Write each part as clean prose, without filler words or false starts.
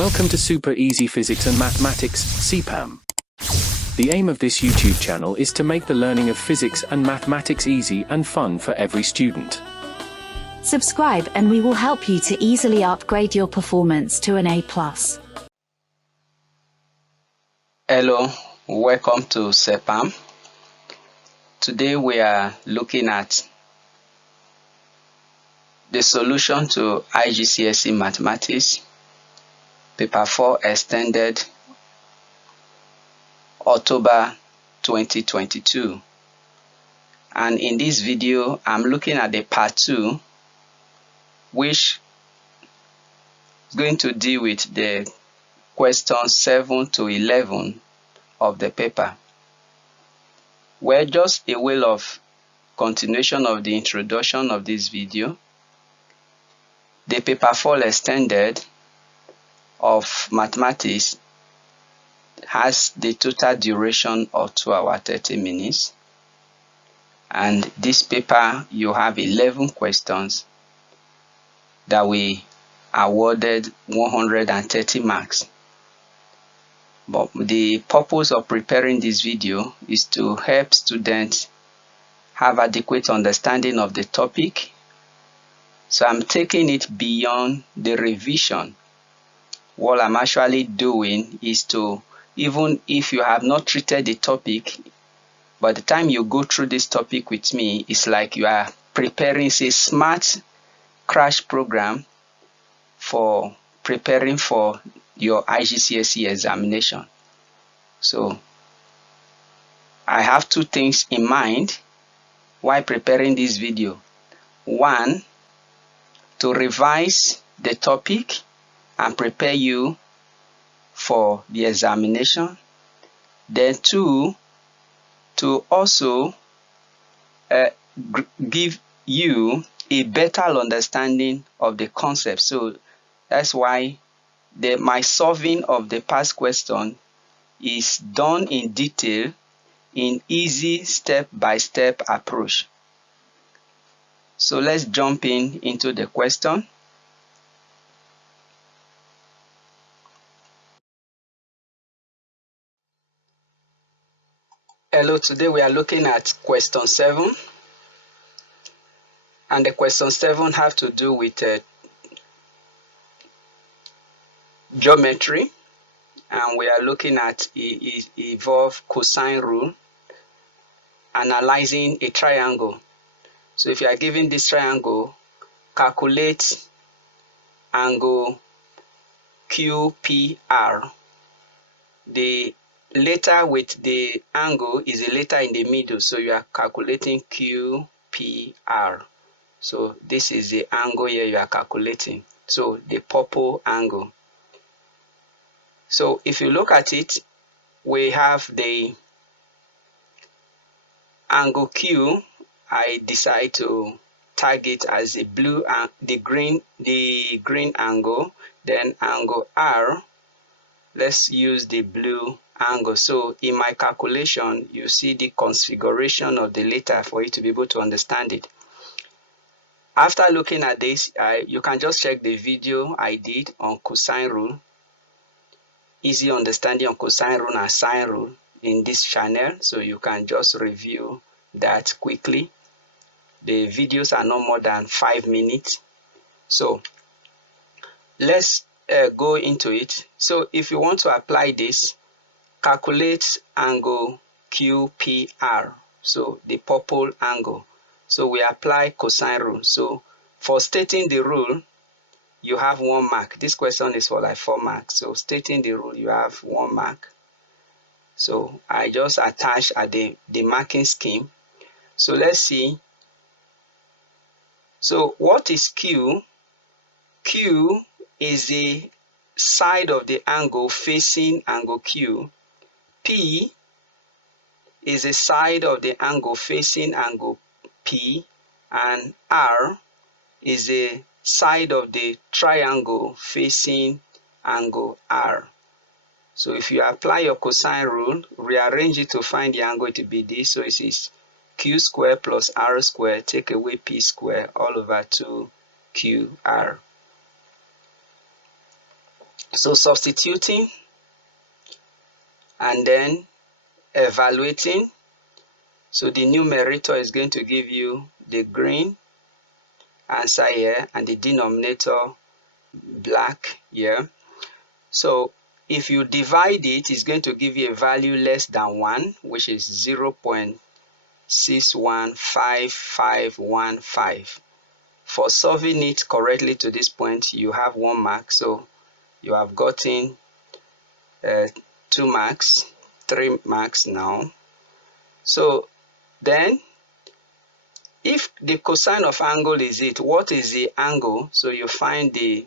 Welcome to Super Easy Physics and Mathematics, SEPAM. The aim of this YouTube channel is to make the learning of physics and mathematics easy and fun for every student. Subscribe and we will help you to easily upgrade your performance to an A+. Hello, welcome to SEPAM. Today we are looking at the solution to IGCSE Mathematics, Paper 4 Extended, October 2022. And in this video, I'm looking at the part 2, which is going to deal with the questions 7 to 11 of the paper. Well, just a way of continuation of the introduction of this video. The Paper 4 Extended of Mathematics has the total duration of 2 hours 30 minutes. And this paper, you have 11 questions that we awarded 130 marks. But the purpose of preparing this video is to help students have adequate understanding of the topic. So I'm taking it beyond the revision. What I'm actually doing is to, even if you have not treated the topic, by the time you go through this topic with me, it's like you are preparing a smart crash program for preparing for your IGCSE examination. So I have two things in mind while preparing this video. One, to revise the topic and prepare you for the examination. Then two, to also give you a better understanding of the concept. So that's why my solving of the past question is done in detail in easy step-by-step approach. So let's jump into the question. Hello, today we are looking at question 7. And the question 7 have to do with geometry. And we are looking at evolve cosine rule, analyzing a triangle. So if you are given this triangle, calculate angle QPR. The letter with the angle is a letter in the middle, so you are calculating QPR. So this is the angle here you are calculating. So the purple angle. So if you look at it, we have the angle Q. I decide to tag it as the blue and the green angle. Then angle R, let's use the blue angle. So in my calculation, you see the configuration of the letter for you to be able to understand it. After looking at this, you can just check the video I did on cosine rule. Easy understanding on cosine rule and sine rule in this channel. So you can just review that quickly. The videos are not more than 5 minutes. So let's go into it. So if you want to apply this, calculate angle QPR, so the purple angle. So we apply cosine rule. So for stating the rule, you have 1 mark. This question is for like 4 marks. So stating the rule, you have 1 mark. So I just attach at the marking scheme. So let's see. So what is Q? Q is the side of the angle facing angle Q. P is the side of the angle facing angle P. And R is the side of the triangle facing angle R. So if you apply your cosine rule, rearrange it to find the angle, it will be this. So it is Q squared plus R squared, take away P squared all over 2QR. So substituting and then evaluating. So the numerator is going to give you the green answer here and the denominator black here. So if you divide it, it's going to give you a value less than 1, which is 0.615515. For solving it correctly to this point, you have 1 mark. So you have gotten 2 marks, 3 marks now. So then, if the cosine of angle is it, what is the angle? So you find the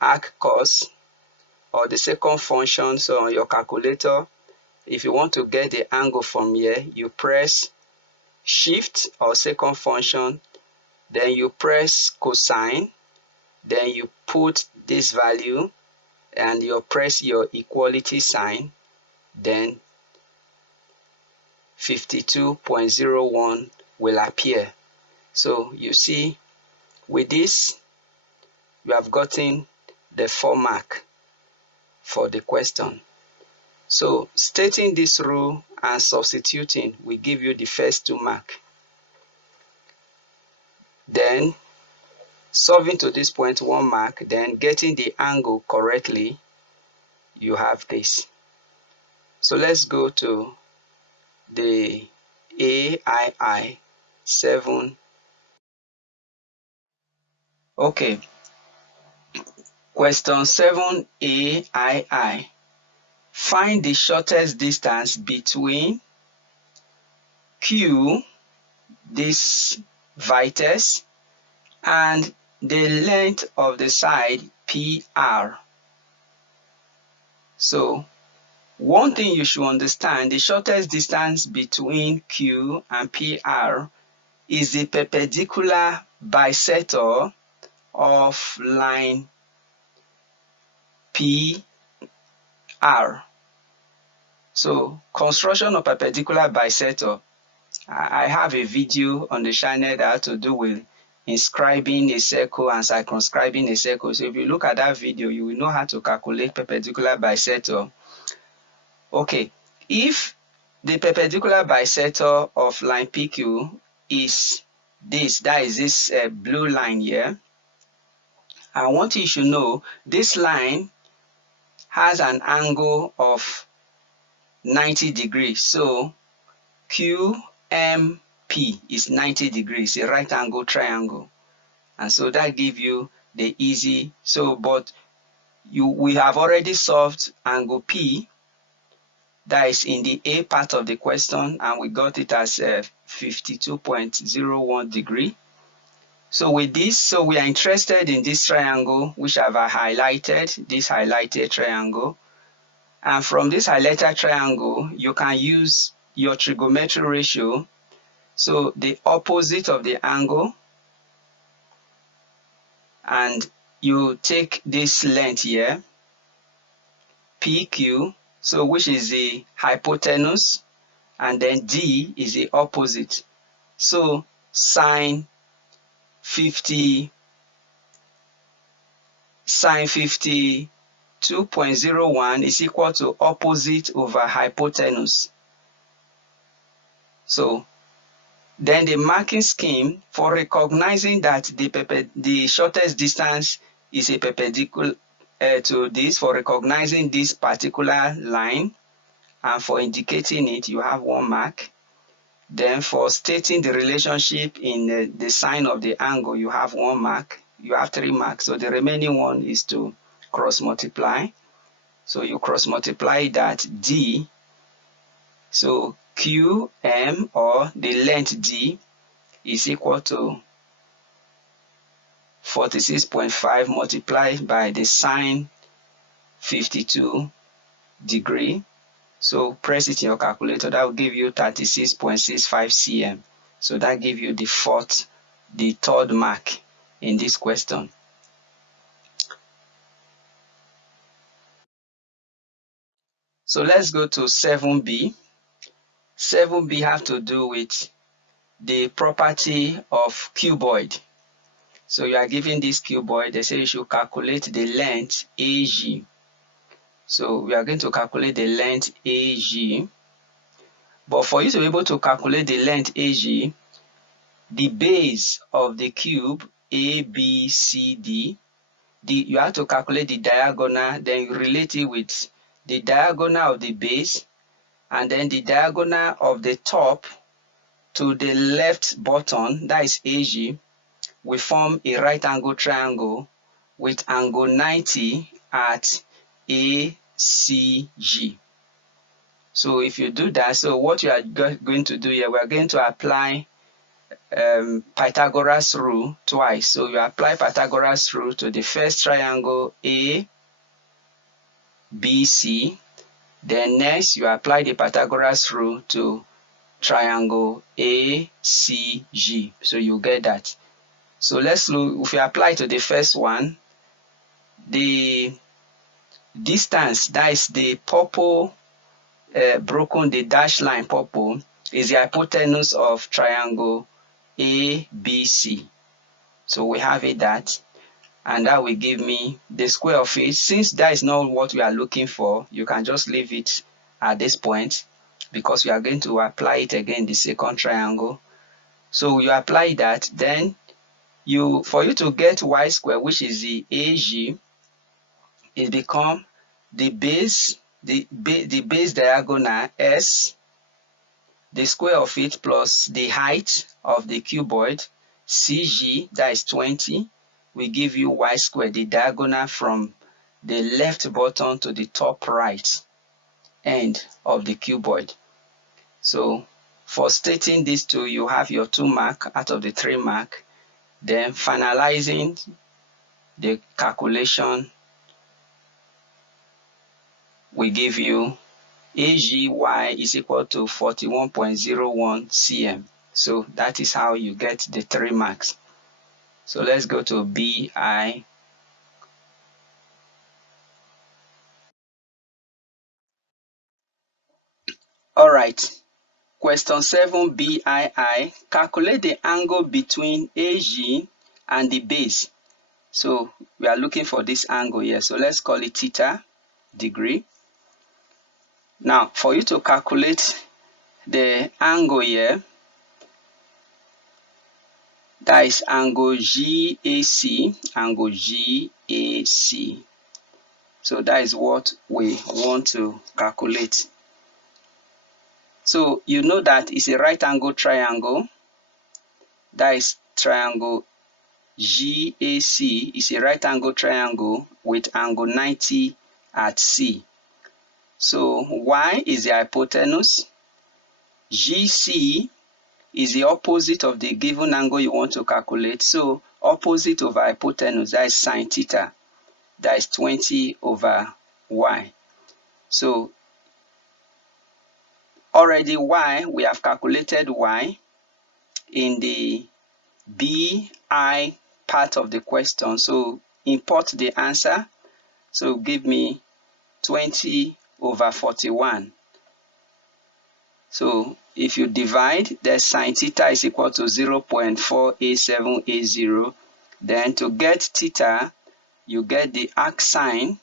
arc cos or the second function. So on your calculator, if you want to get the angle from here, you press shift or second function, then you press cosine, then you put this value and you press your equality sign, then 52.01 will appear. So you see, with this, you have gotten the 4 mark for the question. So stating this rule and substituting will give you the first 2 mark. Then solving to this point, 1 mark, then getting the angle correctly, you have this. So let's go to the AII 7. Okay, question 7 AII. Find the shortest distance between Q, this vertex, and the length of the side PR. So one thing you should understand, the shortest distance between Q and PR is the perpendicular bisector of line PR. So construction of perpendicular bisector, I have a video on the channel that has to do with inscribing a circle and circumscribing a circle. So if you look at that video, you will know how to calculate perpendicular bisector. Okay, if the perpendicular bisector of line PQ is this, that is this blue line here, and what you should know, this line has an angle of 90 degrees. So QMP is 90 degrees, a right angle triangle. And so that gives you the easy. So, but we have already solved angle P, that is in the A part of the question, and we got it as 52.01 degree. So with this, so we are interested in this triangle, which I've highlighted, this highlighted triangle. And from this highlighted triangle, you can use your trigonometry ratio. So the opposite of the angle, and you take this length here, PQ, so which is the hypotenuse, and then D is the opposite. So sine 52.01 is equal to opposite over hypotenuse. So then the marking scheme for recognizing that the shortest distance is a perpendicular to this, for recognizing this particular line, and for indicating it, you have 1 mark. Then for stating the relationship in the sign of the angle, you have 1 mark. You have 3 marks. So the remaining one is to cross multiply. So you cross multiply that D. So QM, or the length D, is equal to 46.5 multiplied by the sine 52 degree. So press it in your calculator. That will give you 36.65 cm. So that gives you the third mark in this question. So let's go to 7b. 7b have to do with the property of cuboid. So you are given this cuboid, they say you should calculate the length AG. So we are going to calculate the length AG. But for you to be able to calculate the length AG, the base of the cube ABCD, you have to calculate the diagonal, then you relate it with the diagonal of the base and then the diagonal of the top to the left bottom, that is AG, we form a right angle triangle with angle 90 at ACG. So if you do that, so what you are going to do here, we are going to apply Pythagoras rule twice. So you apply Pythagoras rule to the first triangle ABC. Then next you apply the Pythagoras rule to triangle ACG. So you get that. So let's look, if we apply to the first one, the distance, that is the purple broken, the dashed line purple, is the hypotenuse of triangle ABC. So we have it that, and that will give me the square of it. Since that is not what we are looking for, you can just leave it at this point because we are going to apply it again, the second triangle. So you apply that, then for you to get y square, which is the AG, it become the base, the base diagonal S, the square of it plus the height of the cuboid CG, that is 20, will give you y square, the diagonal from the left bottom to the top right end of the cuboid. So for stating these two, you have your 2 mark out of the 3 mark. Then finalizing the calculation will give you AGY is equal to 41.01 cm. So that is how you get the 3 marks. So let's go to BI. Alright, question 7 BII. Calculate the angle between AG and the base. So we are looking for this angle here. So let's call it theta degree. Now for you to calculate the angle here, that is angle GAC, angle GAC. So that is what we want to calculate. So you know that it's a right angle triangle. That is triangle GAC is a right angle triangle with angle 90 at C. So Y is the hypotenuse. GC is the opposite of the given angle you want to calculate. So opposite over hypotenuse, that is sine theta, that is 20 over Y. So already Y, we have calculated Y in the BI part of the question. So import the answer. So give me 20 over 41. So if you divide, the sine theta is equal to 0.48780. Then to get theta, you get the arc sine,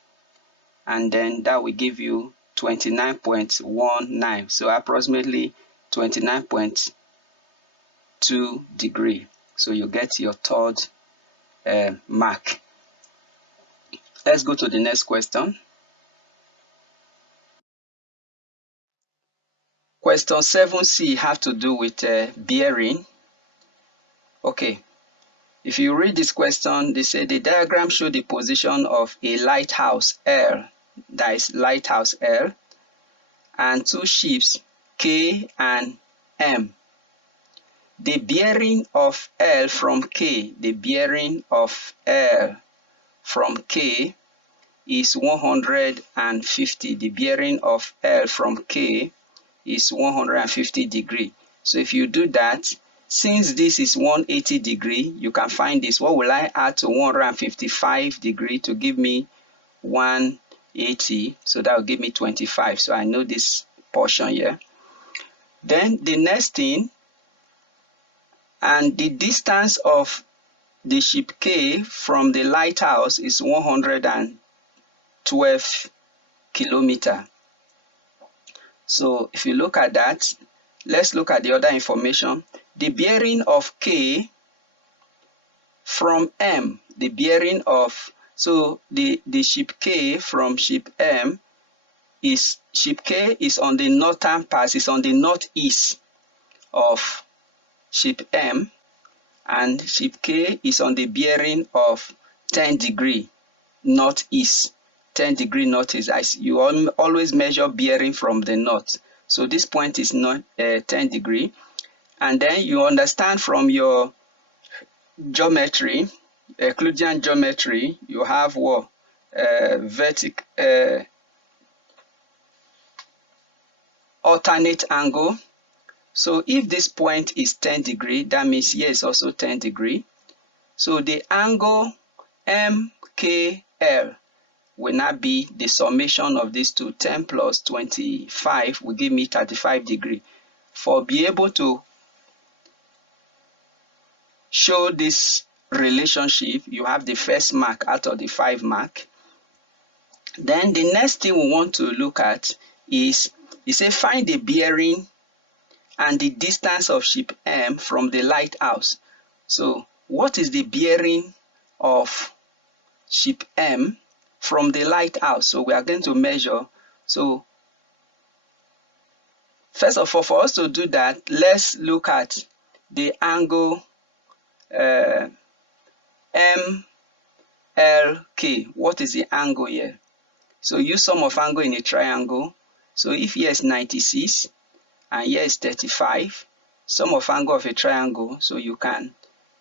and then that will give you 29.19. So approximately 29.2 degree. So you get your third mark. Let's go to the next question. Question 7C have to do with bearing. Okay, if you read this question, they say the diagram shows the position of a lighthouse L, that is lighthouse L, and 2 ships K and M. The bearing of L from K, the bearing of L from K is 150. The bearing of L from K is 150 degree. So if you do that, since this is 180 degree, you can find this. What will I add to 155 degree to give me 180? So that will give me 25. So I know this portion here. Then the next thing, and the distance of the ship K from the lighthouse is 112 kilometer. So if you look at that, let's look at the other information. The bearing of K from M, the bearing of, so the ship K from ship M is, ship K is on the northern part, is on the northeast of ship M, and ship K is on the bearing of 10 degree northeast. 10 degree northeast. You always measure bearing from the north. So this point is not 10 degree. And then you understand from your geometry, Euclidean geometry, you have what? Alternate angle. So if this point is 10 degree, that means here is also 10 degree. So the angle MKL will not be the summation of these two. 10 plus 25 will give me 35 degree. For be able to show this relationship, you have the first mark out of the 5 mark. Then the next thing we want to look at is, it says find the bearing and the distance of ship M from the lighthouse. So what is the bearing of ship M from the lighthouse? So we are going to measure. So first of all, for us to do that, let's look at the angle MLK. What is the angle here? So use sum of angle in a triangle. So if here is 96 and here is 35, sum of angle of a triangle, so you can,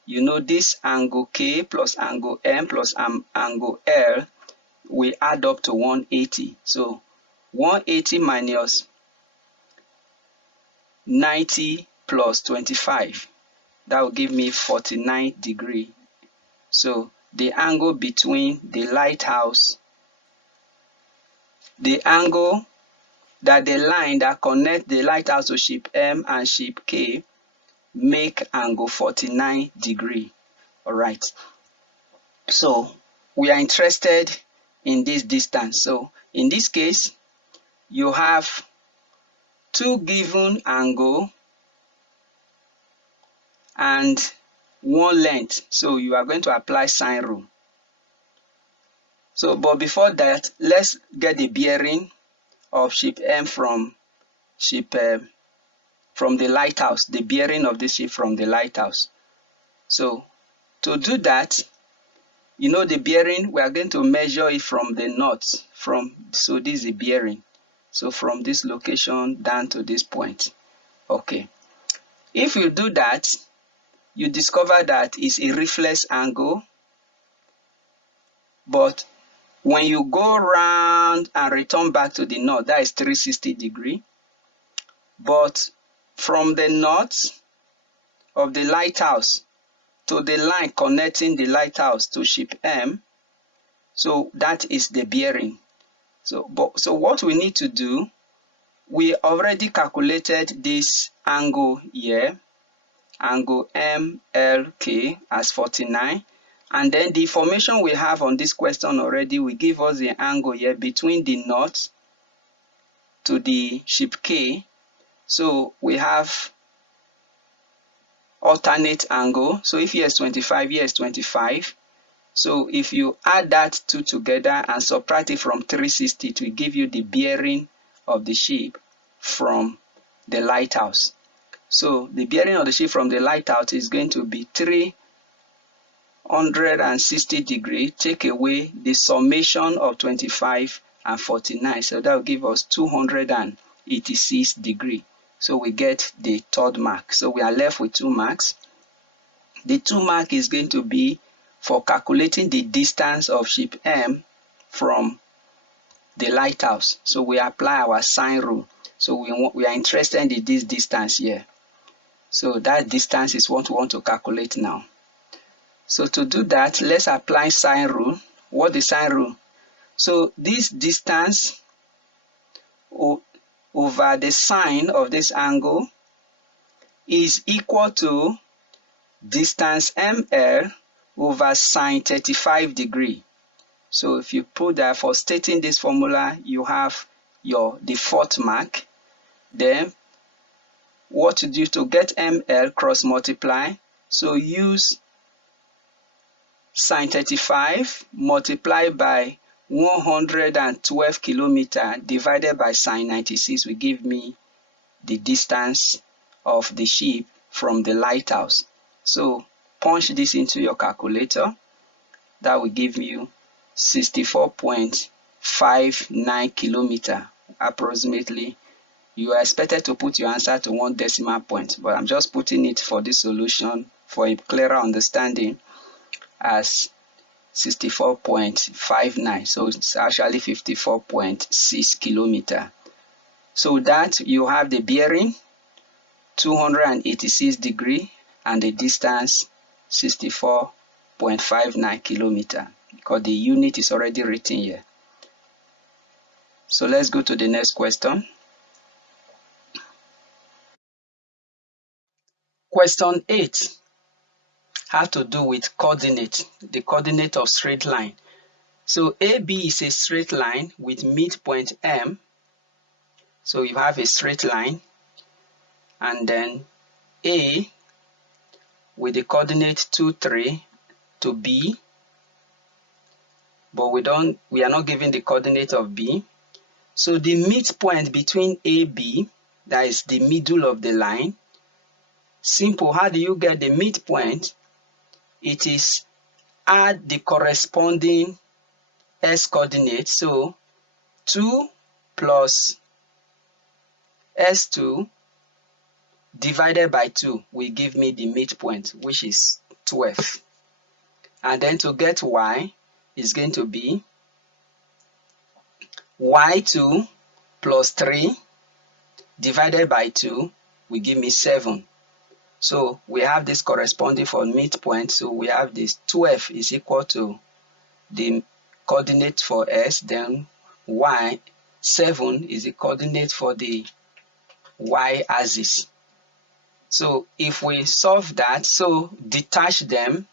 you know, this angle K plus angle M plus angle L will add up to 180. So 180 minus 90 plus 25, that will give me 49 degree. So the angle between the lighthouse, the angle that the line that connect the lighthouse to ship M and ship K make angle 49 degree. All right. So we are interested in this distance. So in this case, you have two given angle and one length. So you are going to apply sine rule. So, but before that, let's get the bearing of ship M from from the lighthouse, the bearing of this ship from the lighthouse. So to do that, you know the bearing, we are going to measure it from the north, so this is the bearing. So from this location down to this point. Okay. If you do that, you discover that it's a reflex angle, but when you go around and return back to the north, that is 360 degree. But from the north of the lighthouse to the line connecting the lighthouse to ship M, so that is the bearing. So what we need to do, we already calculated this angle here, angle MLK as 49. And then the information we have on this question already will give us the angle here between the north to the ship K. So we have alternate angle. So if here is 25, here is 25. So if you add that two together and subtract it from 360, it will give you the bearing of the ship from the lighthouse. So the bearing of the ship from the lighthouse is going to be 360 degree, take away the summation of 25 and 49. So that will give us 286 degree. So we get the third mark. So we are left with 2 marks. The 2 mark is going to be for calculating the distance of ship M from the lighthouse. So we apply our sine rule. So we are interested in this distance here. So that distance is what we want to calculate now. So to do that, let's apply sine rule. What is sine rule? So this distance over the sine of this angle is equal to distance ML over sine 35 degree. So if you put that, for stating this formula, you have the fourth mark. Then what to do to get ML, cross multiply. So use sine 35 multiplied by 112 kilometer divided by sine 96 will give me the distance of the ship from the lighthouse. So punch this into your calculator. That will give you 64.59 kilometer approximately. You are expected to put your answer to 1 decimal point, but I'm just putting it for this solution for a clearer understanding as 64.59. So it's actually 54.6 kilometer. So that you have the bearing 286 degree and the distance 64.59 kilometer, because the unit is already written here. So let's go to the next question. Question 8 has to do with coordinate, the coordinate of straight line. So AB is a straight line with midpoint M. So you have a straight line, and then A with the coordinate 2, 3 to B, but we are not given the coordinate of B. So the midpoint between AB, that is the middle of the line. Simple, how do you get the midpoint? It is add the corresponding S coordinate. So 2 plus S2 divided by 2 will give me the midpoint, which is 12. And then to get Y is going to be Y2 plus 3 divided by 2 will give me 7. So we have this corresponding for midpoint. So we have this 12 is equal to the coordinate for S, then Y. 7 is the coordinate for the Y axis. So if we solve that, so detach them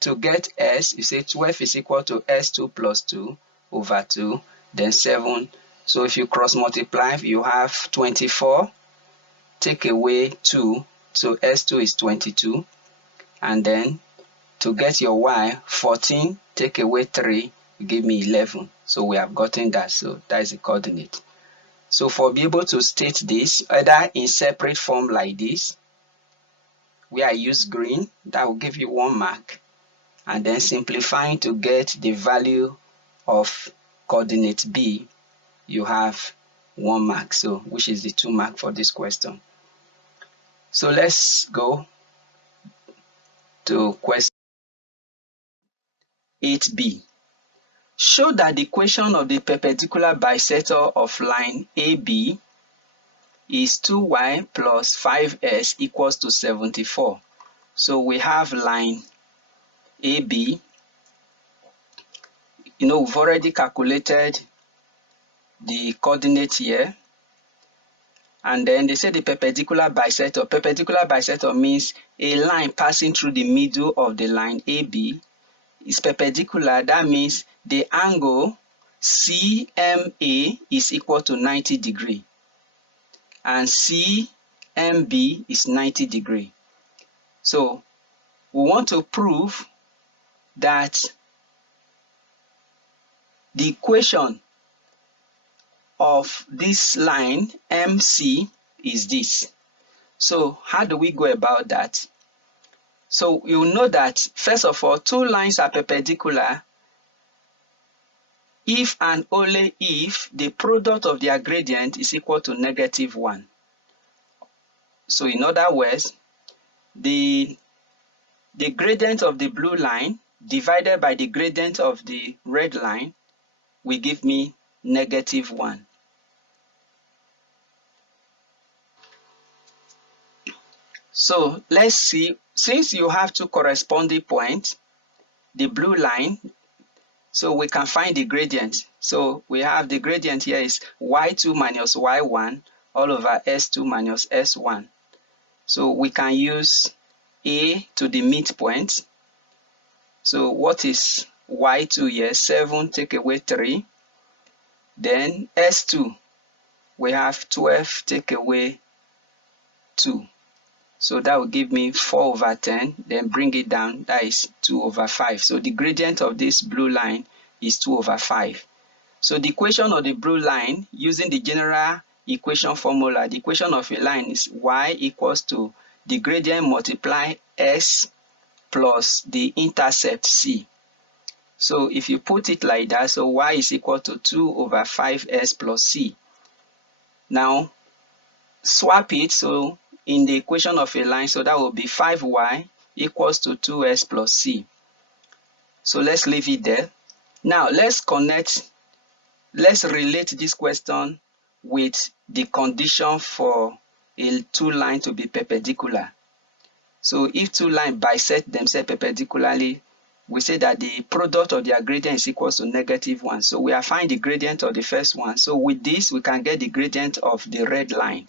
to get S, you say 12 is equal to S2 plus 2 over 2, then 7. So if you cross multiply, you have 24, take away 2, so S2 is 22. And then to get your Y, 14, take away 3, give me 11. So we have gotten that, so that is the coordinate. So for be able to state this, either in separate form like this, where I use green, that will give you 1 mark. And then simplifying to get the value of coordinate B, you have 1 mark, so which is the 2 mark for this question. So let's go to question 8b. Show that the equation of the perpendicular bisector of line AB is 2y plus 5s equals to 74. So we have line AB. We've already calculated the coordinate here. And then they say the perpendicular bisector. Perpendicular bisector means a line passing through the middle of the line AB is perpendicular. That means the angle CMA is equal to 90 degree. And CMB is 90 degree. So we want to prove that the equation of this line MC is this. So how do we go about that? So you know that first of all, two lines are perpendicular if and only if the product of their gradient is equal to -1. So in other words, the gradient of the blue line divided by the gradient of the red line will give me -1. So let's see, since you have two corresponding points, the blue line, so we can find the gradient. So we have the gradient here is y2 minus y1 all over s2 minus s1. So we can use A to the midpoint. So what is y2 here, 7 take away 3. Then S2, we have 12 take away 2. So that will give me 4 over 10. Then bring it down, that is 2 over 5. So the gradient of this blue line is 2 over 5. So the equation of the blue line, using the general equation formula, the equation of a line is y equals to the gradient multiply s plus the intercept c. So if you put it like that, so y is equal to 2 over 5s plus c. Now swap it, so in the equation of a line, so that will be 5y equals to 2s plus c. So let's leave it there. Now let's relate this question with the condition for a two line to be perpendicular. So if two lines bisect themselves perpendicularly, we say that the product of their gradient is equal to -1. So we are finding the gradient of the first one. So with this, we can get the gradient of the red line.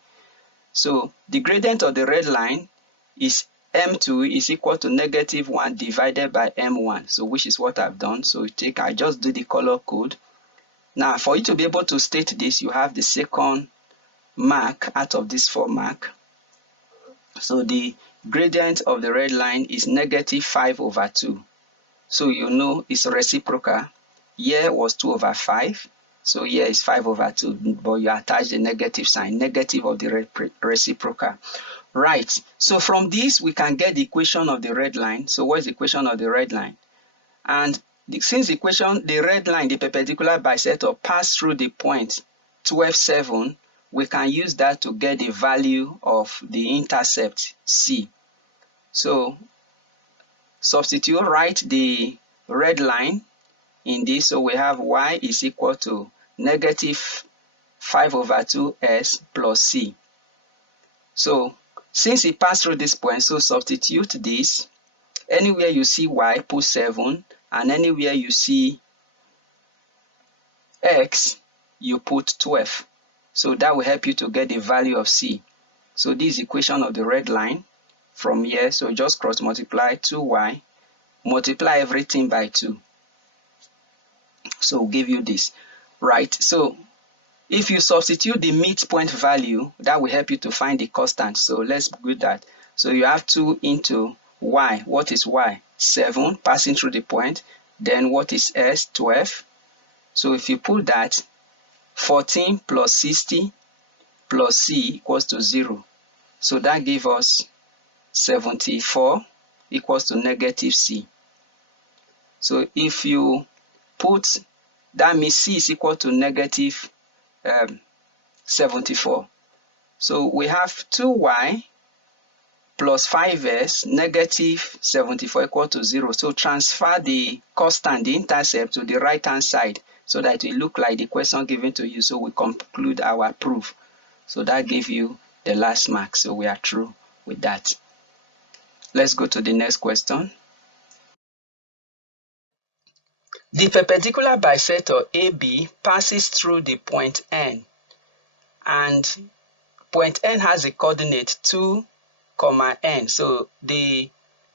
So the gradient of the red line is m2 is equal to -1 divided by m1. So which is what I've done. So I just do the color code. Now, for you to be able to state this, you have the second mark out of this 4 mark. So the gradient of the red line is -5 over 2. So you know it's reciprocal. Here was 2 over 5. So here is 5 over 2. But you attach the negative sign, negative of the reciprocal. Right. So from this, we can get the equation of the red line. So what is the equation of the red line? And since the equation, the red line, the perpendicular bisector, pass through the point 12, 7, we can use that to get the value of the intercept C. So substitute, write the red line in this. So we have y is equal to -5 over 2s plus c. So since it passed through this point, so substitute this. Anywhere you see y, put 7, and anywhere you see x, you put 12. So that will help you to get the value of c. So this is the equation of the red line from here. So just cross multiply 2y, multiply everything by 2. So we'll give you this, right? So if you substitute the midpoint value, that will help you to find the constant. So let's do that. So you have 2 into y. What is y? 7 passing through the point. Then what is s? 12. So if you put that, 14 plus 60 plus c equals to 0. So that gives us 74 equals to -c. So if you put, that means c is equal to -74. So we have 2y plus 5s -74 equal to 0. So transfer the constant, the intercept, to the right hand side so that it will look like the question given to you. So we conclude our proof. So that gives you the last mark. So we are through with that. Let's go to the next question. The perpendicular bisector AB passes through the point N, and point N has a coordinate 2, n. So the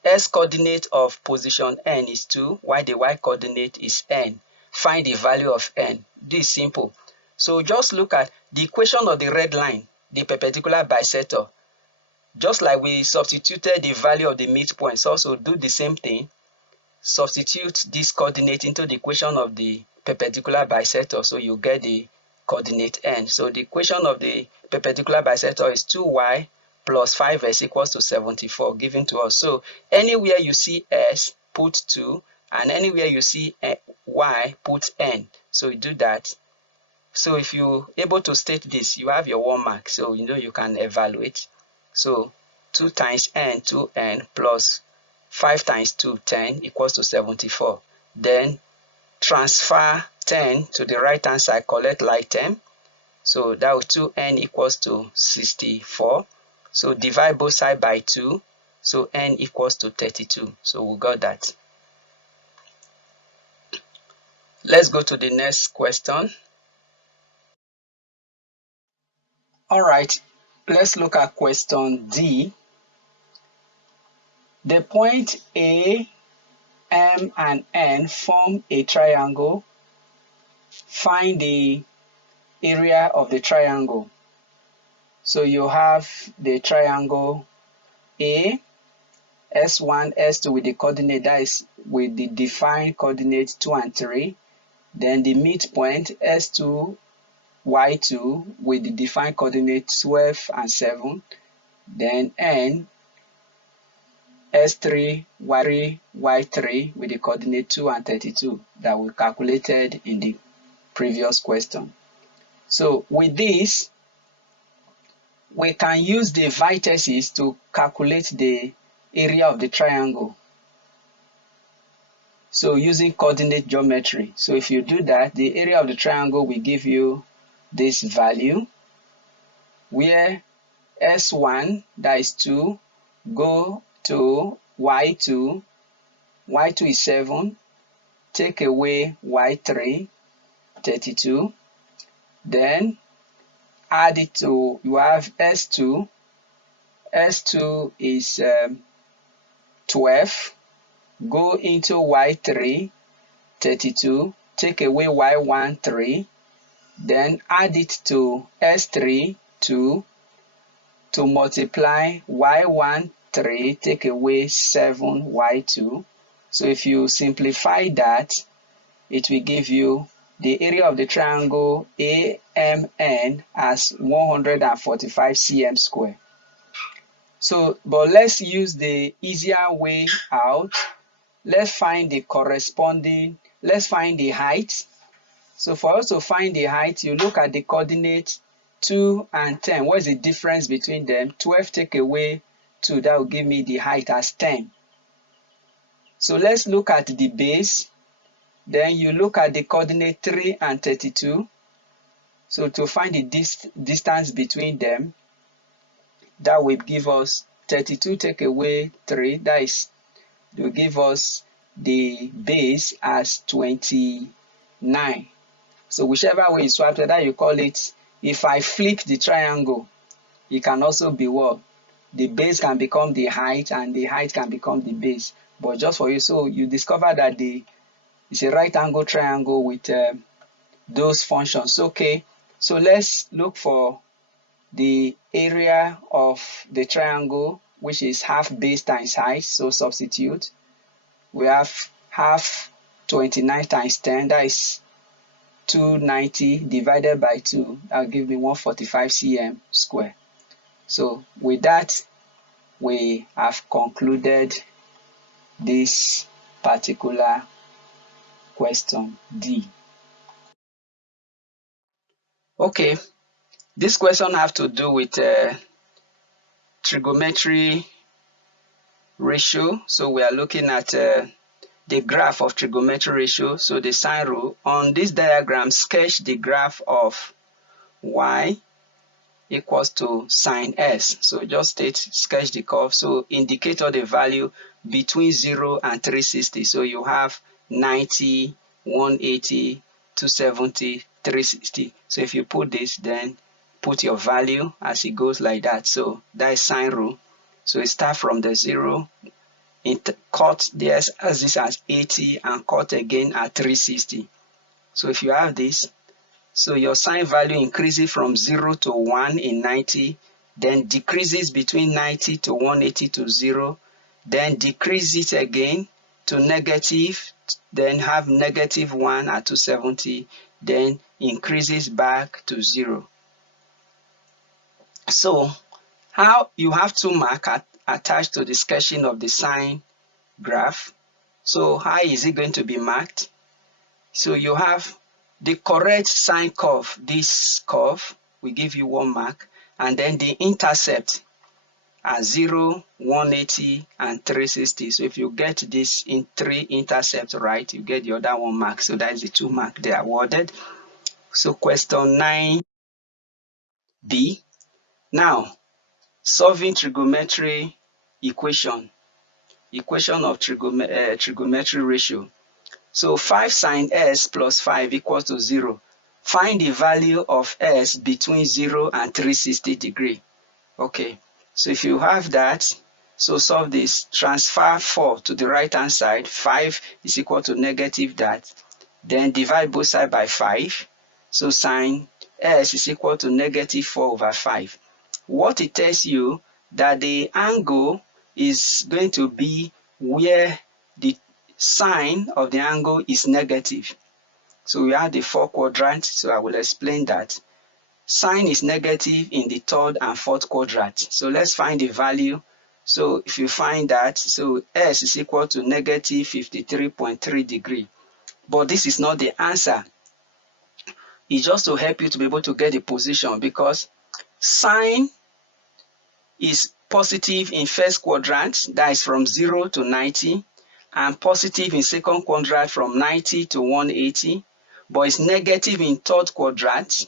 S coordinate of position N is 2, while the Y coordinate is N. Find the value of N. This is simple. So just look at the equation of the red line, the perpendicular bisector. Just like we substituted the value of the midpoint, also do the same thing. Substitute this coordinate into the equation of the perpendicular bisector, so you get the coordinate N. So the equation of the perpendicular bisector is 2y plus 5s equals to 74 given to us. So anywhere you see s, put 2, and anywhere you see y, put n. So you do that. So if you're able to state this, you have your 1 mark, so you know you can evaluate. So 2 times n, 2n, plus 5 times 2, 10, equals to 74. Then transfer 10 to the right hand side, collect like term. So that was 2n equals to 64. So divide both sides by 2. So n equals to 32. So we got that. Let's go to the next question. All right, let's look at question D. The point A M and N form a triangle, find the area of the triangle. So you have the triangle A, S1, S2 with the coordinate, that is with the defined coordinate 2 and 3. Then the midpoint S2, Y2 with the defined coordinate 12 and 7. Then N, S3, Y3 with the coordinate 2 and 32 that we calculated in the previous question. So with this, we can use the vertices to calculate the area of the triangle. So using coordinate geometry. So if you do that, the area of the triangle will give you this value, where S1, that is 2, go to Y2, Y2 is 7, take away Y3, 32, then add it to, you have S2, S2 is 12, go into Y3, 32, take away Y1, 3, then add it to S3, 2, to multiply Y1, 3, take away 7, Y2. So if you simplify that, it will give you the area of the triangle AMN as 145 cm square. So, but let's use the easier way out. Let's find the corresponding, let's find the height. So for us to find the height, you look at the coordinates 2 and 10. What is the difference between them? 12 take away 2, that will give me the height as 10. So let's look at the base. Then you look at the coordinate 3 and 32. So to find the distance between them, that will give us 32 take away 3, that is, will give us the base as 29. So whichever way you swap that, you call it, if I flip the triangle, it can also be what? The base can become the height and the height can become the base. But just for you, so you discover that it's a right angle triangle with those functions. Okay, so let's look for the area of the triangle, which is half base times height. So substitute. We have half 29 times 10, that is 290 divided by 2. That will give me 145 cm square. So with that, we have concluded this particular question D. Okay, this question have to do with trigonometry ratio. So we are looking at the graph of trigonometry ratio. So the sine rule. On this diagram, sketch the graph of y equals to sine s. So just sketch the curve. So indicate all the value between 0 and 360. So you have 90, 180, 270, 360. So if you put this, then put your value as it goes like that. So that is sine rule. So it starts from the 0, cut this as 80 and cut again at 360. So if you have this, so your sine value increases from 0 to 1 in 90, then decreases between 90 to 180 to 0, then decreases again to negative, then have negative 1 at 270, then increases back to 0. So how you have two marks attached to the sketching of the sine graph. So how is it going to be marked? So you have the correct sine curve. This curve will give you 1 mark, and then the intercept at 0, 180, and 360. So if you get this in 3 intercepts right, you get the other 1 mark. So that is the 2 mark they are awarded. So question 9B. Now, solving trigonometry equation of trigonometry ratio. So 5 sine s plus 5 equals to 0. Find the value of s between 0 and 360 degree. Okay, so if you have that, So solve this. Transfer 4 to the right hand side. 5 is equal to negative that. Then divide both sides by 5. So sine s is equal to negative 4 over 5. What it tells you that the angle is going to be where the sine of the angle is negative. So we have the 4 quadrant, so I will explain that. Sine is negative in the 3rd and 4th quadrant. So let's find the value. So if you find that, so s is equal to negative 53.3 degrees. But this is not the answer. It's just to help you to be able to get the position, because sine is positive in 1st quadrant, that is from 0 to 90, and positive in 2nd quadrant from 90 to 180, but it's negative in 3rd quadrant.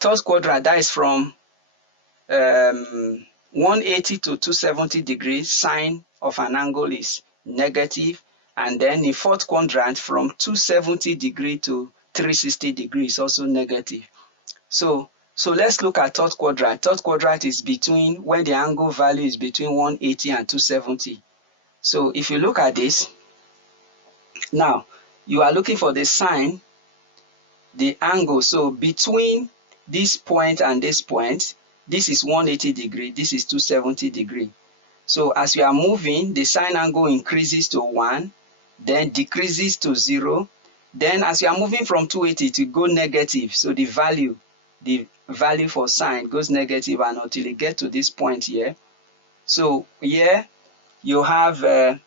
3rd quadrant, that is from 180 to 270 degrees, sine of an angle is negative, and then in 4th quadrant from 270 degrees to 360 degrees also negative. So let's look at 3rd quadrant. 3rd quadrant is between, when the angle value is between 180 and 270. So if you look at this, now you are looking for the sine, the angle. So between this point and this point, this is 180 degrees, this is 270 degrees. So as you are moving, the sine angle increases to 1, then decreases to 0. Then as you are moving from 280 to go negative, so the value for sine goes negative, and until you get to this point here. So here you have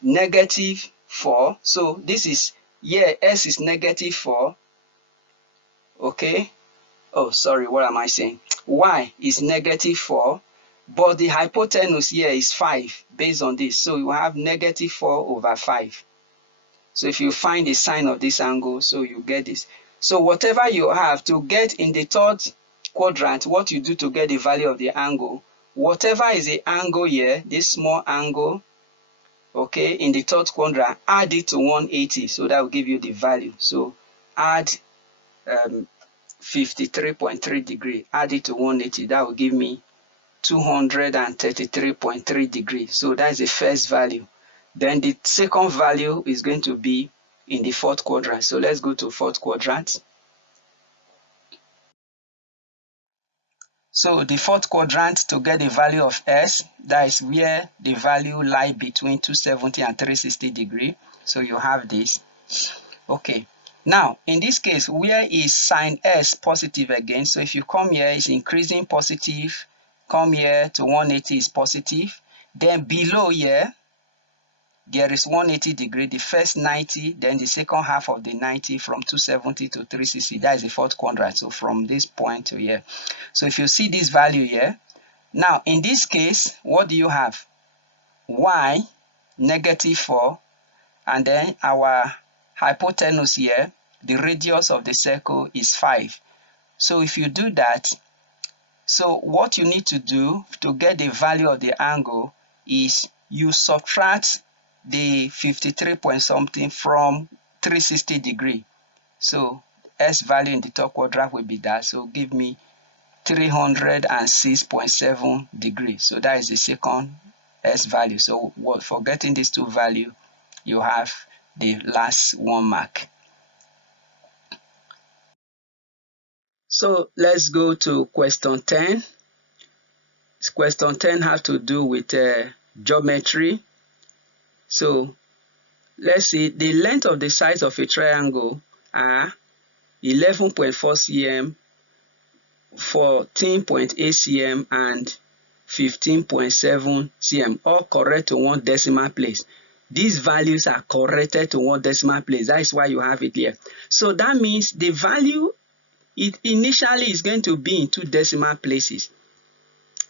negative 4. So this is, here s is negative 4. Okay. Oh, sorry, what am I saying? Y is negative 4, but the hypotenuse here is 5 based on this. So you have negative 4 over 5. So if you find the sine of this angle, so you get this. So whatever you have to get in the 3rd quadrant, what you do to get the value of the angle, whatever is the angle here, this small angle, okay, in the 3rd quadrant, add it to 180. So that will give you the value. So add 53.3 degrees, add it to 180, that will give me 233.3 degrees. So that's the first value. Then the second value is going to be in the 4th quadrant. So let's go to 4th quadrant. So the 4th quadrant, to get the value of s, that is where the value lies between 270 and 360 degrees. So you have this. Okay. Now, in this case, where is sine s positive again? So if you come here, it's increasing positive. Come here to 180 is positive. Then below here, there is 180 degrees, the first 90, then the second half of the 90 from 270 to 360. That is the 4th quadrant. So from this point to here. So if you see this value here, now in this case, what do you have? Y, negative 4, and then our hypotenuse here, the radius of the circle is 5. So if you do that, so what you need to do to get the value of the angle is you subtract the 53 point something from 360 degrees. So s value in the 3rd quadrant will be that. So give me 306.7 degrees. So that is the second s value. So for getting these two values, you have the last one mark. So let's go to question 10. Question 10 has to do with geometry. So let's see, the length of the sides of a triangle are 11.4 cm, 14.8 cm, and 15.7 cm, all correct to one decimal place. These values are corrected to one decimal place. That is why you have it here. So that means the value initially is going to be in 2 decimal places.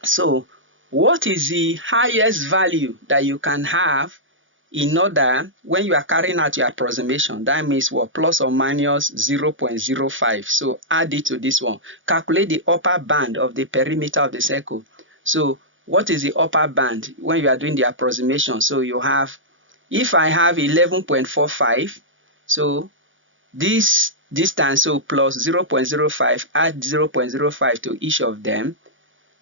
So what is the highest value that you can have in order, when you are carrying out your approximation? That means what? Plus or minus 0.05. So add it to this one. Calculate the upper band of the perimeter of the circle. So what is the upper band when you are doing the approximation? So you have, if I have 11.45, so this distance, so plus 0.05, add 0.05 to each of them.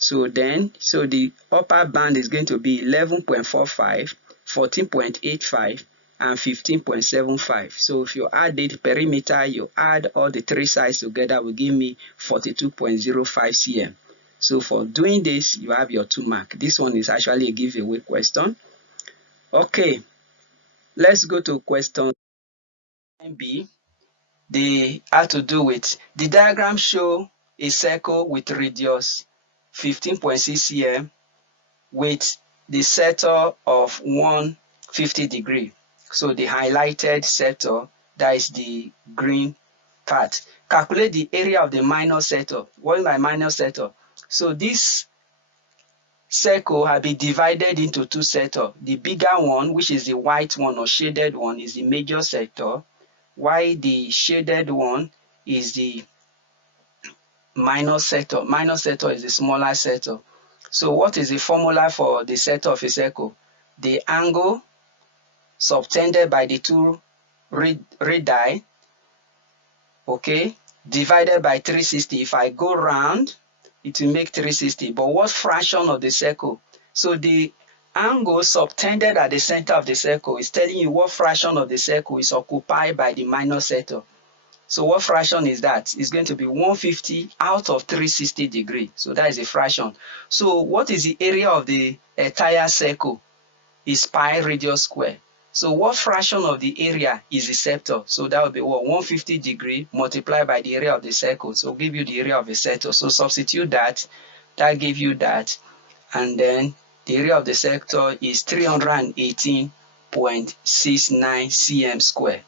So the upper band is going to be 11.45, 14.85, and 15.75. So if you add the perimeter, you add all the three sides together, will give me 42.05 cm. So for doing this, you have your 2 mark. This one is actually a giveaway question. Okay, let's go to question B. They have to do with the diagram show a circle with radius 15.6 cm with the sector of 150 degree. So the highlighted sector, that is the green part. Calculate the area of the minor sector. What is my minor sector? So this circle has been divided into 2 sectors. The bigger one, which is the white one or shaded one, is the major sector, while the shaded one is the minor sector. Minor sector is the smaller sector. So what is the formula for the sector of a circle? The angle subtended by the 2 radii, okay, divided by 360. If I go round, it will make 360. But what fraction of the circle? So the angle subtended at the center of the circle is telling you what fraction of the circle is occupied by the minor sector. So what fraction is that? It's going to be 150 out of 360 degree. So that is a fraction. So what is the area of the entire circle? Is pi radius square. So what fraction of the area is the sector? So that will be what? 150 degree multiplied by the area of the circle. So give you the area of the sector. So substitute that. That gives you that. And then the area of the sector is 318.69 cm square.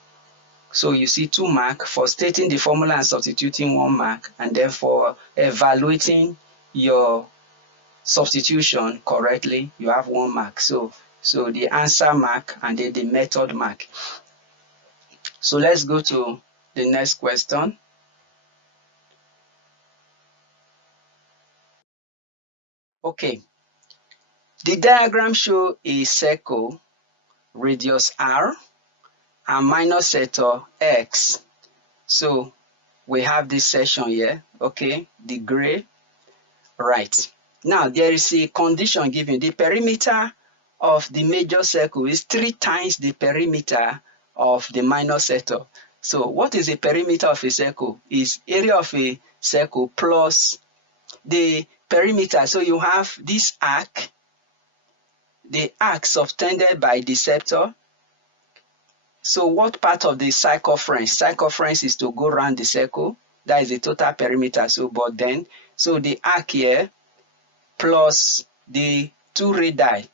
So you see 2 mark for stating the formula and substituting 1 mark, and then for evaluating your substitution correctly, you have 1 mark. So the answer mark and then the method mark. So let's go to the next question. Okay, the diagram shows a circle, radius r, and minor sector x. So we have this section here, okay, the gray, right. Now there is a condition given. The perimeter of the major circle is 3 times the perimeter of the minor sector. So what is the perimeter of a circle? Is area of a circle plus the perimeter. So you have this arc, the arc subtended by the sector. So what part of the circumference? Circumference is to go around the circle. That is the total perimeter. So but then, so the arc here plus the 2 radii.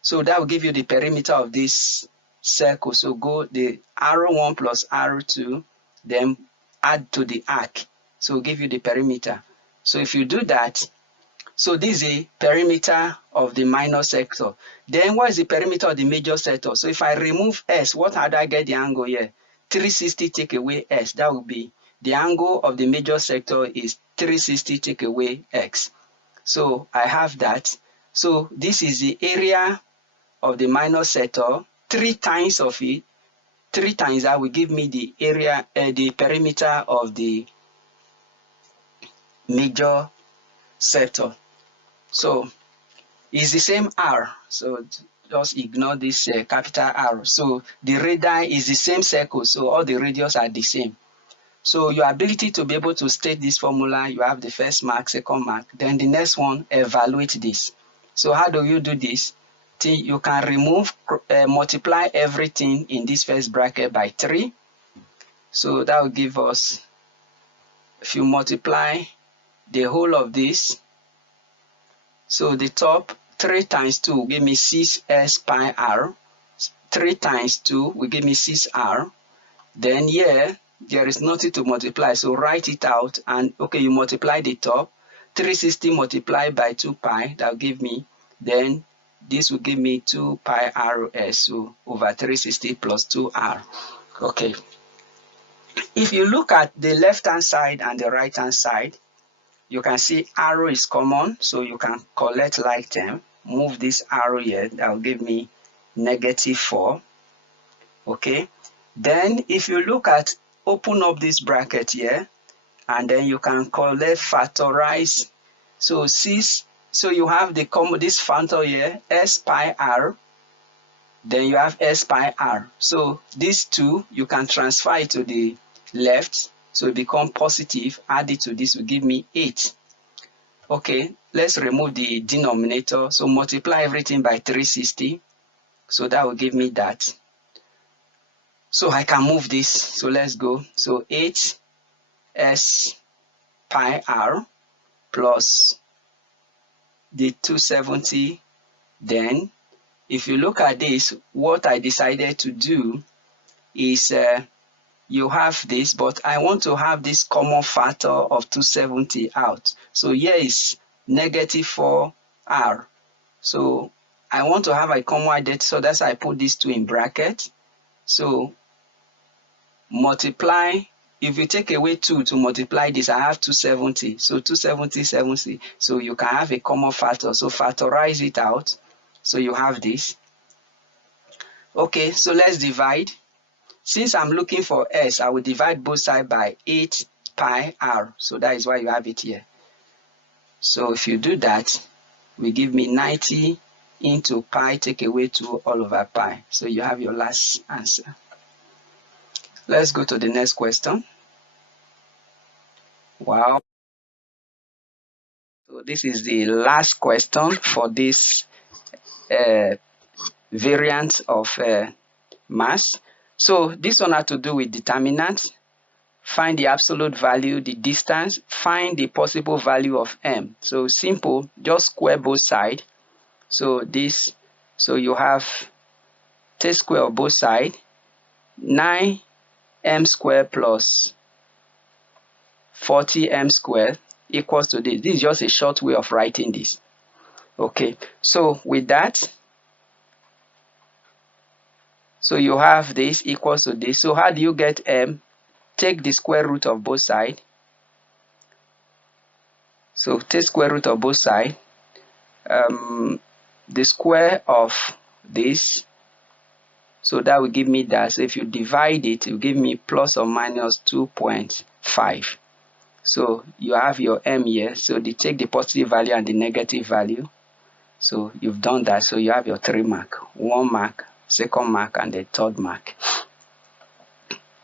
So that will give you the perimeter of this circle. So go the arrow 1 plus arrow 2, then add to the arc. So give you the perimeter. So if you do that, so this is the perimeter of the minor sector. Then what is the perimeter of the major sector? So if I remove S, what how do I get the angle here? 360 take away S. That would be the angle of the major sector is 360 take away X. So I have that. So this is the area of the minor sector. 3 times of it, 3 times that will give me the area, the perimeter of the major sector. So it's the same R. So just ignore this capital R. So the radii is the same circle. So all the radius are the same. So your ability to be able to state this formula, you have the first mark, second mark. Then the next one, evaluate this. So how do you do this? You can remove, multiply everything in this first bracket by 3. So that will give us, if you multiply the whole of this, so the top 3 times 2 will give me 6s pi r. 3 times 2 will give me 6r. Then here, there is nothing to multiply. So write it out. And okay, you multiply the top. 360 multiplied by 2 pi. That will give me, then this will give me 2 pi rs. So over 360 plus 2r. Okay. If you look at the left hand side and the right hand side, you can see arrow is common, so you can collect like term. Move this arrow here, that will give me -4. Okay. Then if you look at, open up this bracket here, and then you can collect factorize. So 6, so you have the common, this factor here, S pi r, then you have S pi r. So these two, you can transfer it to the left, so it become positive. Add it to this will give me 8. Okay, let's remove the denominator. So multiply everything by 360. So that will give me that. So I can move this. So let's go. So 8 S pi r plus the 270. Then if you look at this, what I decided to do is you have this, but I want to have this common factor of 270 out. So here is negative 4r. So I want to have a common identity, so that's why I put these two in bracket. So multiply, if you take away 2 to multiply this, I have 270. So 270, 70. So you can have a common factor. So factorize it out. So you have this. Okay, so let's divide. Since I'm looking for S, I will divide both sides by 8 pi r. So that is why you have it here. So if you do that, will give me 90 into pi, take away 2 all over pi. So you have your last answer. Let's go to the next question. Wow. So this is the last question for this variant of mass. So this one has to do with determinant. Find the absolute value, the distance, find the possible value of m. So simple, just square both sides. So this, so you have take square of both sides, 9m squared plus 40m squared equals to this. This is just a short way of writing this. Okay, so with that, so you have this equals to this. So how do you get m? Take the square root of both sides. So take square root of both sides. The square of this, so that will give me that. So if you divide it, it will give me plus or minus 2.5. So you have your m here. So they take the positive value and the negative value. So you've done that. So you have your 3 mark, 1 mark, 2nd mark, and the 3rd mark.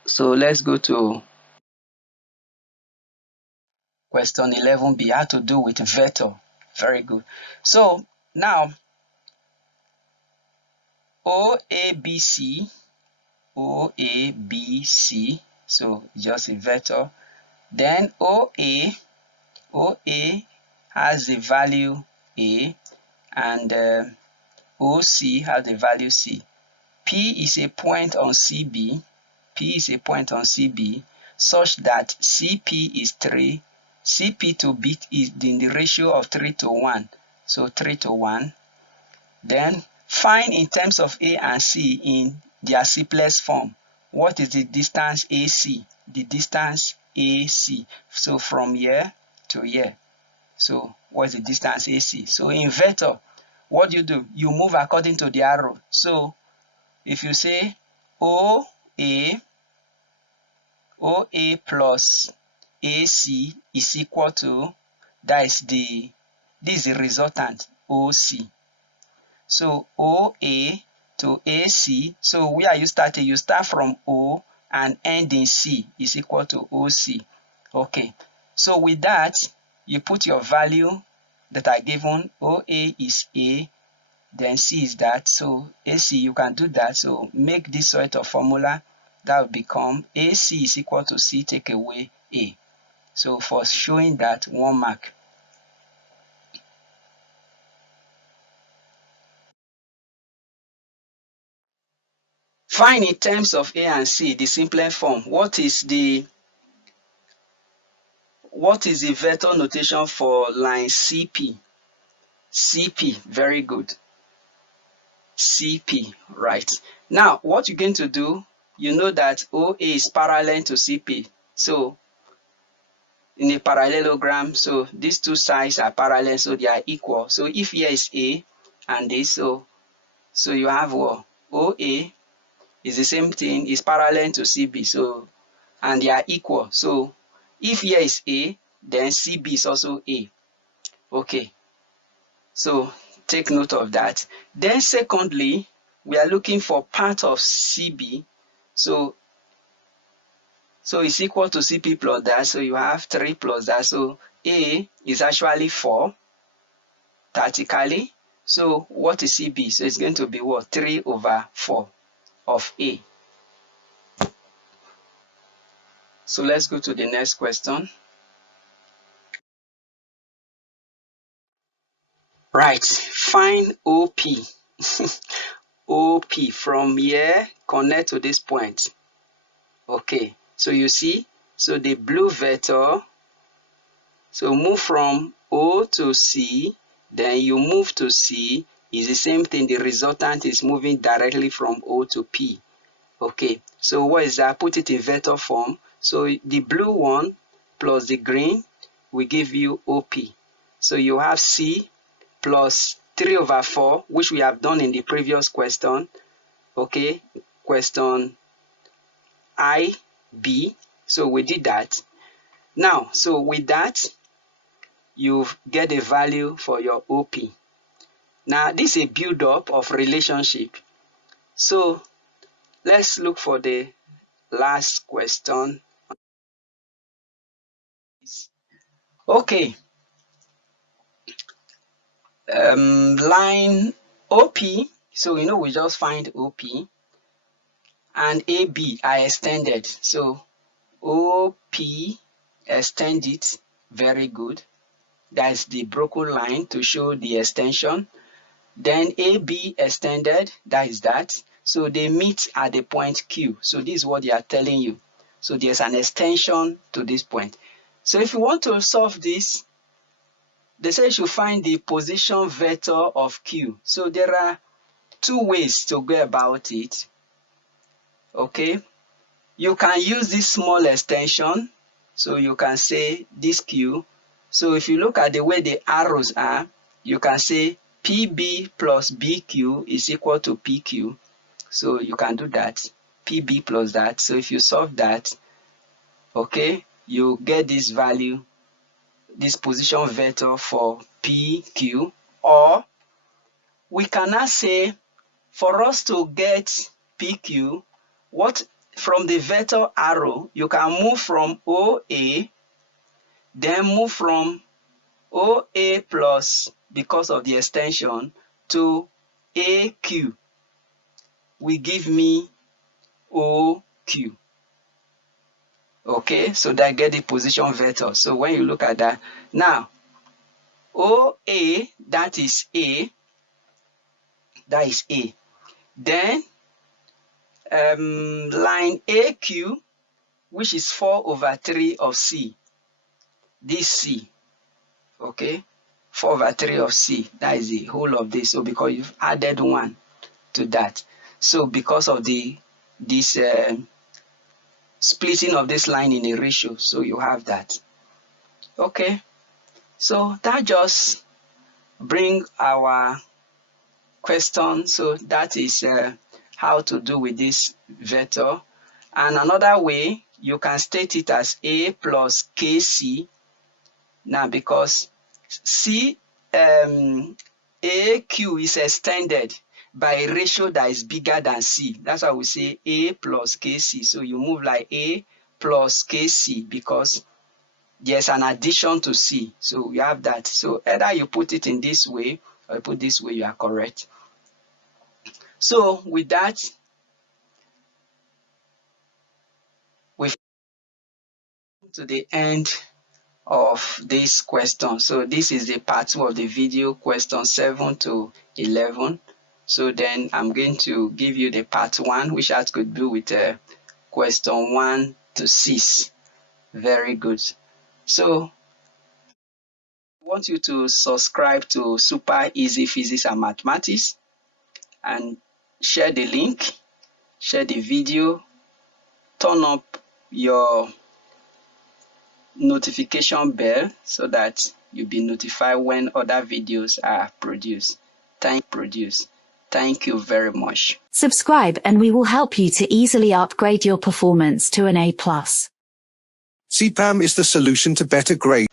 So let's go to question 11b. How to do with vector. Very good. So now OABC, so just a vector. Then OA has the value A, and OC has the value C. P is a point on CB. Such that CP is 3. CP to B is in the ratio of 3 to 1. So 3 to 1. Then find in terms of A and C in their simplest form. What is the distance AC? The distance AC. So from here to here. So what's the distance AC? So in vector, what do? You move according to the arrow. So if you say OA plus AC is equal to, this is the resultant, OC. So OA to AC, so where you started, you start from O and end in C is equal to OC. Okay, so with that, you put your value that are given. OA is A, then C is that. So AC, you can do that. So make this sort of formula. That will become AC is equal to C, take away A. So for showing that, 1 mark. Find in terms of A and C the simplest form. What is the vector notation for line CP? CP, very good. CP, right. Now, what you're going to do, you know that OA is parallel to CP. So, in a parallelogram, so these two sides are parallel, so they are equal. So, if here is A and this, so you have what? OA is the same thing, is parallel to CB, so, and they are equal. So, if here is A, then CB is also A. Okay, so take note of that. Then secondly, we are looking for part of CB. So it's equal to CP plus that. So you have 3 plus that. So A is actually 4 tactically. So what is CB? So it's going to be what? 3 over 4 of A. So let's go to the next question. Right, find OP. OP from here, connect to this point. Okay, so you see, so the blue vector, so move from O to C, then you move to C, is the same thing. The resultant is moving directly from O to P. Okay, so what is that? Put it in vector form. So the blue one plus the green will give you OP. So you have C plus 3 over 4, which we have done in the previous question. Okay, question IB. So we did that. Now, so with that, you get a value for your OP. Now, this is a build-up of relationship. So let's look for the last question. Okay. Line OP. So we just find OP and AB are extended. So OP, extend it. Very good. That's the broken line to show the extension. Then AB extended, that is that. So they meet at the point Q. So this is what they are telling you. So there's an extension to this point. So if you want to solve this, they say you should find the position vector of Q. So there are 2 ways to go about it. Okay. You can use this small extension. So you can say this Q. So if you look at the way the arrows are, you can say PB plus BQ is equal to PQ. So you can do that. PB plus that. So if you solve that, okay, you get this value, this position vector for PQ. Or we can now say, for us to get PQ, what from the vector arrow, you can move from OA, then move from OA plus, because of the extension, to AQ will give me OQ. Okay, so that get the position vector. So when you look at that, now OA, that is A, then line AQ, which is 4 over 3 of C, this C, okay, 4 over 3 of C, that is the whole of this. So because you've added 1 to that, so because of this splitting of this line in a ratio, so you have that. Okay, so that just bring our question. So that is how to do with this vector. And another way, you can state it as A plus KC. Now, because C AQ is extended by a ratio that is bigger than C. That's why we say A plus KC. So you move like A plus KC because there's an addition to C. So you have that. So either you put it in this way or you put this way, you are correct. So with that, we've come to the end of this question. So this is the part 2 of the video, question 7 to 11. So then I'm going to give you the part 1, which has to do with question 1 to 6. Very good. So I want you to subscribe to Super Easy Physics and Mathematics and share the link, share the video, turn up your notification bell so that you'll be notified when other videos are produced. Thank you very much. Subscribe and we will help you to easily upgrade your performance to an A+. SEPAM is the solution to better grades.